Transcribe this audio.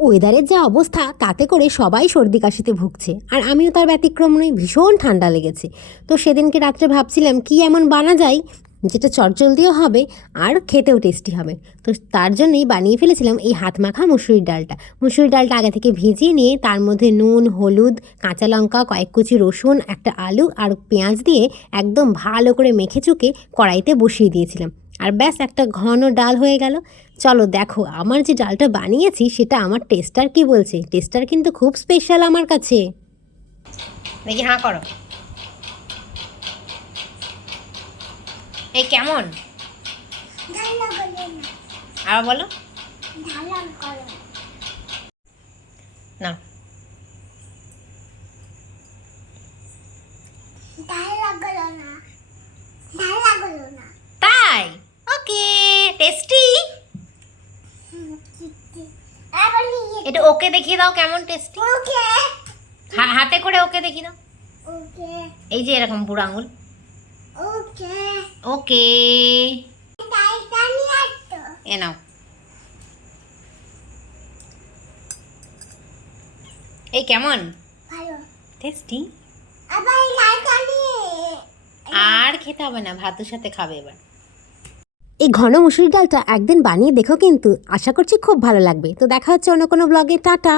ওয়েদারের যা অবস্থা, তাতে করে সবাই সর্দি কাশিতে ভুগছে। আর আমিও তার ব্যতিক্রম নই, ভীষণ ঠান্ডা লেগেছে। তো সেদিনকে রাত্রে ভাবছিলাম, কি এমন বানা যায়, যেটা চটজলদিও হবে আর খেতেও টেস্টি হবে। তো তার জন্যই বানিয়ে ফেলেছিলাম এই হাত মাখা মুসুরির ডালটা। মুসুরির ডালটা আগে থেকে ভিজিয়ে নিয়ে তার মধ্যে নুন, হলুদ, কাঁচা লঙ্কা, কয়েক কুচি রসুন, একটা আলু আর পেঁয়াজ দিয়ে একদম ভালো করে মেখে চুকে কড়াইতে বসিয়ে দিয়েছিলাম। আর ব্যাস একটা ঘন ডাল হয়ে গেল। চলো দেখো আমার যে ডালটা বানিয়েছি সেটা আমার টেস্টার কি বলছে? টেস্টার কিন্তু খুব স্পেশাল আমার কাছে। দেখি হাঁ করো। এই কেমন? আবার বলো। না ঢালা করো না ঢালা করো না তাই ওকে টেস্টি আবার নিয়ে এটা ওকে দেখিয়ে দাও কেমন টেস্টি ওকে। হাতে করে ওকে দেখিয়ে দাও। ওকে। এই যে এরকম বুড়ো আঙুল। ওকে। ওকে। এ নাও। এই কেমন? ভালো। টেস্টি আর খেতে হবে না ভাতের সাথে খাবে এবার। এই ঘন মুসুরি ডালটা একদিন বানিয়ে দেখো কিন্তু। আশা করছি খুব ভালো লাগবে। তো দেখা হচ্ছে অন্য কোনো ব্লগে টাটা।